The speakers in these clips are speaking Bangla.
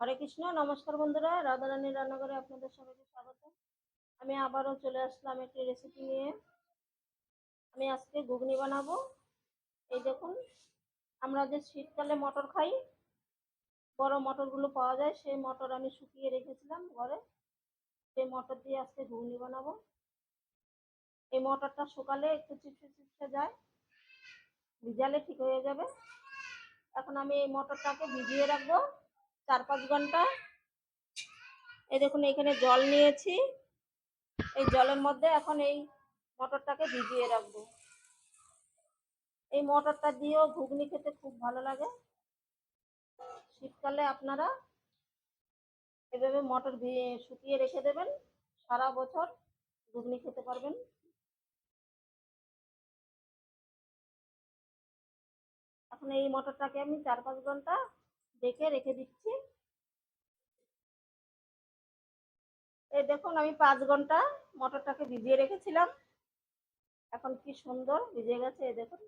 হরে কৃষ্ণ। নমস্কার বন্ধুরা, রাধারানীর রান্নাঘরে আপনাদের সবাইকে স্বাগত। আমি আবারও চলে আসলাম একটি রেসিপি নিয়ে। আমি আজকে ঘুগনি বানাবো। এই দেখুন, আমরা যে শীতকালে মটর খাই, বড় মটরগুলো পাওয়া যায়, সেই মটর আমি শুকিয়ে রেখেছিলাম ঘরে। সেই মটর দিয়ে আজকে ঘুগনি বানাবো। এই মটরটা শুকালে একটু চিপসে চিপসে যায়, ভিজালে ঠিক হয়ে যাবে। এখন আমি এই মটরটাকে ভিজিয়ে রাখবো 4-5 ঘন্টা। এই দেখুন, এখানে জল নিয়েছি। এই জলের মধ্যে এখন এই মটরটাকে ভিজিয়ে রাখবো। এই মটরটা দিয়েও ঘুগনি খেতে খুব ভালো লাগে। শীতকালে আপনারা এভাবে মটর শুকিয়ে রেখে দেবেন, সারা বছর ঘুগনি খেতে পারবেন। এখন এই মটরটাকে আমি 4-5 ঘন্টা ঢেকে রেখে দিচ্ছি। এই দেখুন, আমি 5 ঘন্টা মটরটাকে ভিজিয়ে রেখেছিলাম। এখন কি সুন্দর ভিজে গেছে। এই দেখুন,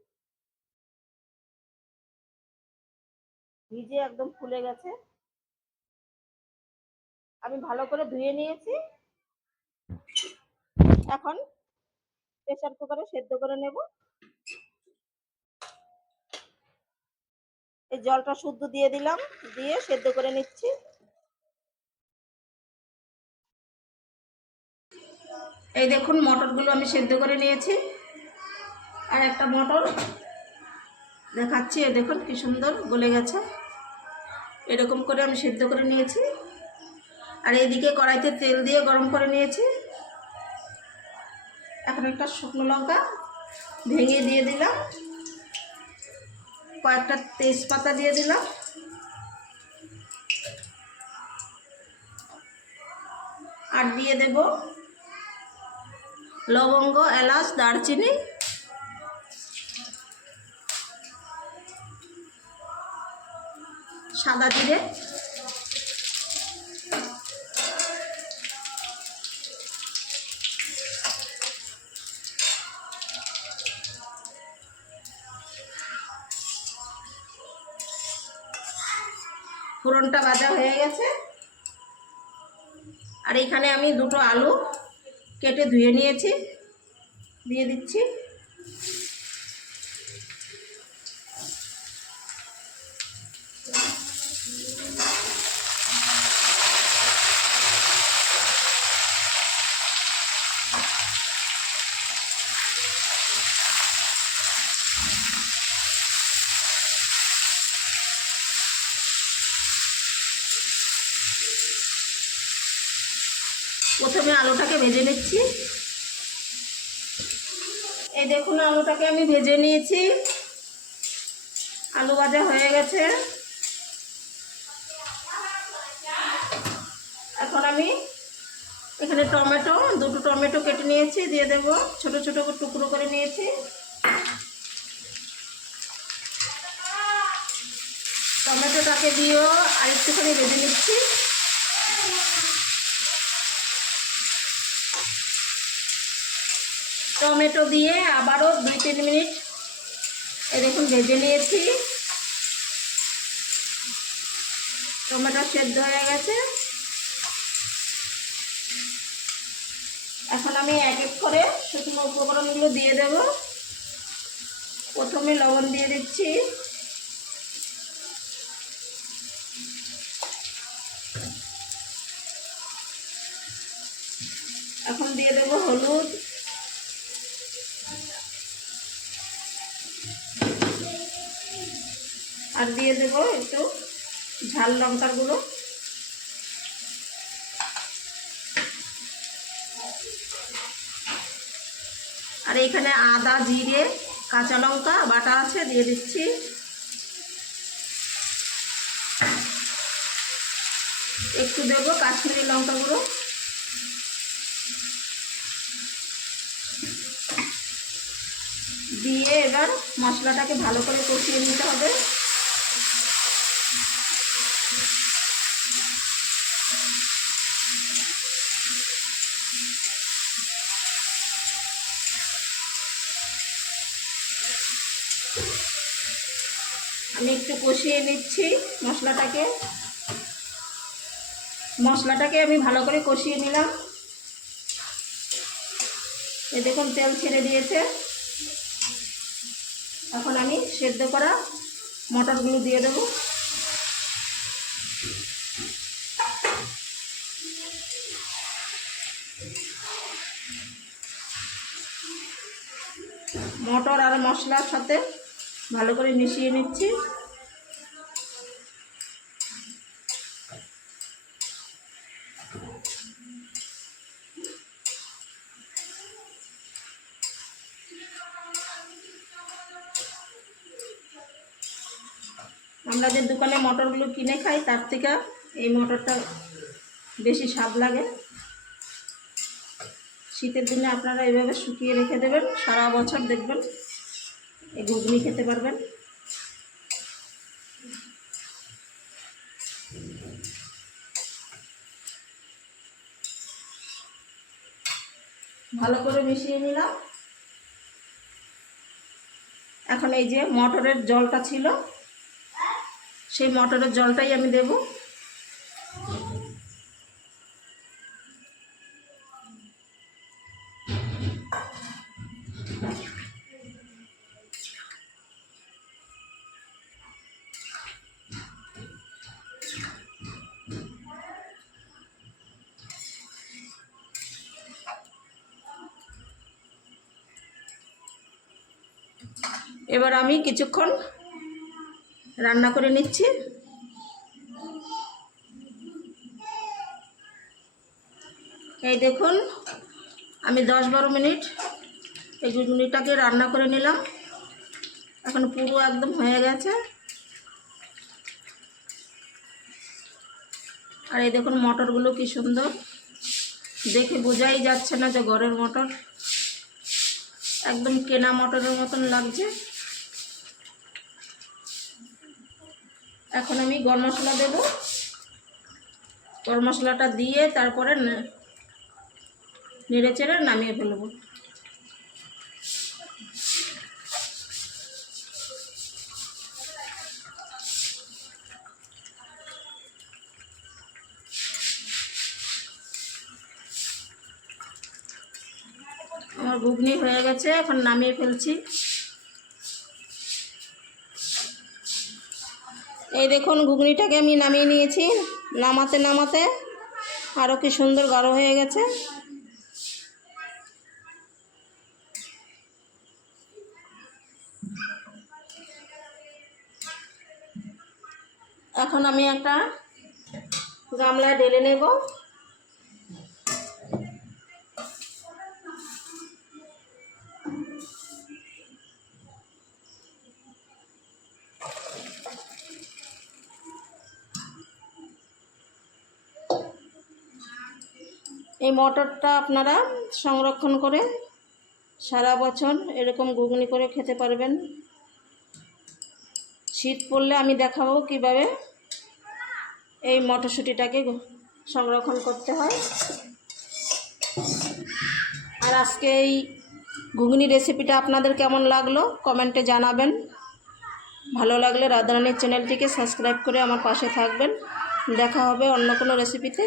ভিজে একদম ফুলে গেছে। আমি ভালো করে ধুয়ে নিয়েছি। এখন প্রেসার কুকারে সেদ্ধ করে নেব। এই জলটা শুদ্ধ দিয়ে দিলাম, দিয়ে সেদ্ধ করে নিচ্ছি। এই দেখুন, মটরগুলো আমি সেদ্ধ করে নিয়েছি। আর একটা মটর দেখাচ্ছি, এই দেখুন কি সুন্দর গলে গেছে। এরকম করে আমি সেদ্ধ করে নিয়েছি। আর এইদিকে কড়াইতে তেল দিয়ে গরম করে নিয়েছি। এখন একটা শুকনো লঙ্কা ভেঙে দিয়ে দিলাম, কয়েকটা তেজপাতা দিয়ে দিলাম, আর দিয়ে দেব লবঙ্গ, এলাচ, দারচিনি, সাদা জিরে। ফোড়নটা ভাজা হয়ে গেছে। আর এখানে আমি দুটো আলু কেটে ধুয়ে নিয়েছি, দিয়ে দিচ্ছি। প্রথমে আলুটাকে ভেজে নিচ্ছি। এই দেখুন, আলুটাকে আমি ভেজে নিয়েছি। আলু ভাজা হয়ে গেছে। এখন আমি এখানে দুটো টমেটো কেটে নিয়েছি, দিয়ে দেব। ছোট ছোট টুকরো করে নিয়েছি। টমেটোটাকে দিয়েও আরেকটুখানি ভেজে নিচ্ছি। টমেটো দিয়ে আবারও 2-3 মিনিট এই দেখুন ভেজে নিয়েছি। টমেটো সেদ্ধ হয়ে গেছে। এখন আমি এক এক করে শুকনো উপকরণগুলো দিয়ে দেব। প্রথমে লবণ দিয়ে দিচ্ছি, এখন দিয়ে দেব হলুদ, আর দিয়ে দেব একটু ঝাল লঙ্কার গুঁড়ো। আর এখানে আদা, জিরে, কাঁচা লঙ্কা বাটা আছে, দিয়ে দিচ্ছি। একটু দেব কাশ্মীরি লঙ্কা গুঁড়ো। দিয়ে এবার মশলাটাকে ভালো করে কষিয়ে নিতে হবে। আমি একটু কষিয়ে নিচ্ছি মশলাটাকে। মশলাটাকে আমি ভালো করে কষিয়ে নিলাম। এই দেখুন তেল ছেড়ে দিয়েছে। এখন আমি সেদ্ধ করা মটরগুলো দিয়ে দেবো। মটর আর মশলার সাথে ভালো করে মিশিয়ে নিচ্ছি। আমরা যে দোকানে মটরগুলো কিনে খাই তার থেকে এই মটরটা বেশি স্বাদ লাগে। শীতের দিনে আপনারা এইভাবে শুকিয়ে রেখে দেবেন, সারা বছর দেখবেন এই ঘুগনি খেতে পারবেন। ভালো করে মিশিয়ে নিলাম। এখন এই যে মটরের জলটা ছিল, সেই মটরের জলটাই আমি দেব। এবার আমি কিছুক্ষণ রান্না করে নিচ্ছি। এই দেখুন আমি 10-12 মিনিট এই ঘুগনিটাকে রান্না করে নিলাম। এখন পুরো একদম হয়ে গেছে। আর এই দেখুন মটরগুলো কি সুন্দর, দেখে বোঝাই যাচ্ছে না যে ঘরের মটর, একদম কেনা মটরের মতন লাগছে। এখন আমি গরম মশলা দেব। গরম মশলাটা দিয়ে তারপরে নেড়ে চেড়ে নামিয়ে ফেলব। আমার ঘুগনি হয়ে গেছে, এখন নামিয়ে ফেলছি। এই দেখুন ঘুগনিটাকে আমি নামিয়ে নিয়েছি। নামাতে নামাতে আরও কি সুন্দর গাঢ় হয়ে গেছে। এখন আমি একটা গামলায় ঢেলে নেব। এই মটরটা আপনারা সংরক্ষণ করে সারা বছর এরকম ঘুগনি করে খেতে পারবেন। শীত পড়লে আমি দেখাবো কিভাবে এই মটরশুঁটিটাকে সংরক্ষণ করতে হয়। আর আজকে এই ঘুগনি রেসিপিটা আপনাদের কেমন লাগলো কমেন্টে জানাবেন। ভালো লাগলে রাধারানীর চ্যানেলটিকে সাবস্ক্রাইব করে আমার পাশে থাকবেন। দেখা হবে অন্য কোনো রেসিপিতে।